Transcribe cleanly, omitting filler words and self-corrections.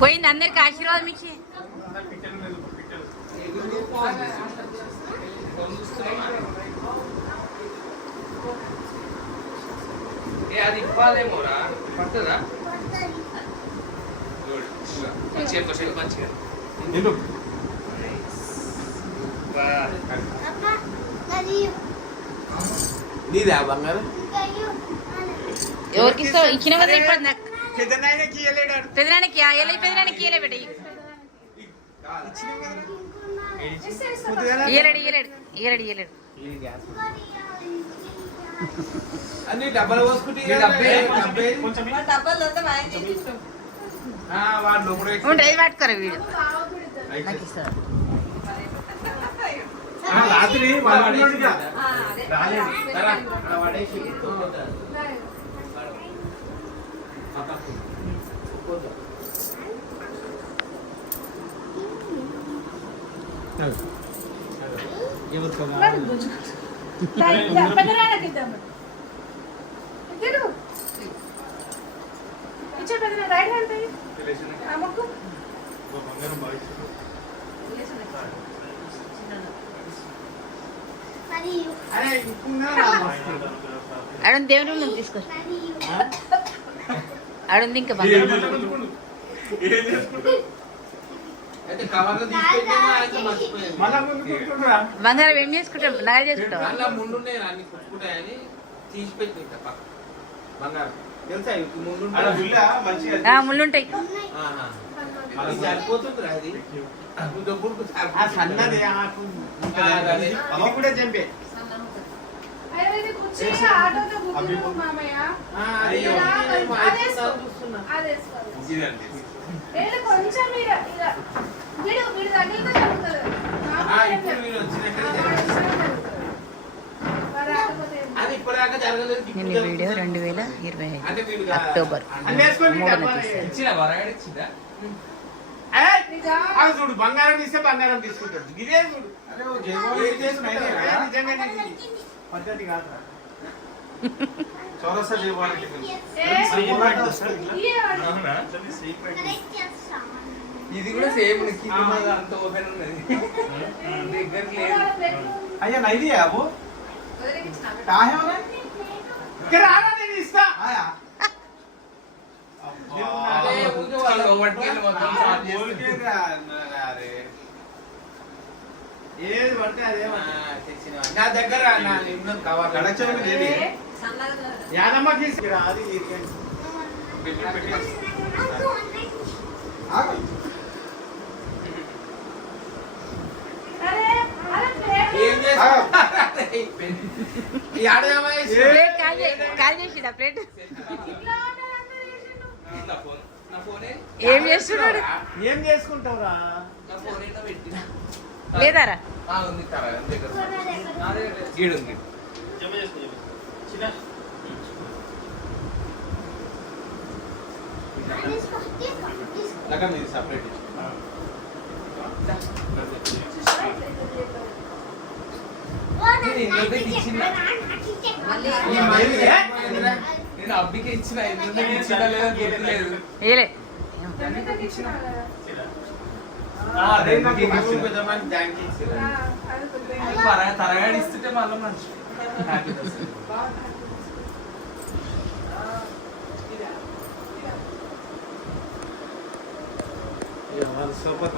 పోయింది అందరికి ఆశీర్వాదం ఇచ్చి అది ఇవ్వాలేమోరా పడుతుందా మంచిగా మంచిగా నీదే బంగారం ఎవరికి ఇస్తావు ఇచ్చిన కదా ఇప్పుడు నాకు పెదనానికి పెదనానికి ఇయ్యలే బిడ్డ ఇయ్యలేడు ఇయ్యలేడు ఇయ్యలేడు ఇయ్యలేడు అన్ని డబ్బలు పోసుకుంటే డ్రైవ్ పట్టుకోరా వీడు నాకు ఇస్తాడు రాత్రి ఆడుంది దేవుని రూమ్ తీసుకో ఆడుంది ఇంకా బంగారం ఏం చేసుకుంటాం నగలు చేసుకుంటాం ముళ్ళుంటాయి చంపే నేను ఈ వీడియో 2025 అక్టోబర్ 3 చూడు బంగారం తీస్తే బంగారం తీసుకుంటాడు ఇదే పద్ధతి కాదు చౌరస్తా ఇది కూడా సేమ్ అంత ఓపెన్ ఉన్నది దగ్గర లేదు అయ్యా నైది అబు నేను ఇస్తా ఏది పడితే అదే నా దగ్గర యాదమ్మకి అది కాల్ చేసిడా ప్లేట్ ఏం చేస్తున్నాడు ఏం చేసుకుంటావురా లేదారా సపరేట్ నేను అబ్బికి ఇచ్చిన ఇచ్చిన లేదా గుర్తులేదు తరగాడి ఇస్తుంటే మళ్ళీ మంచి సూపర్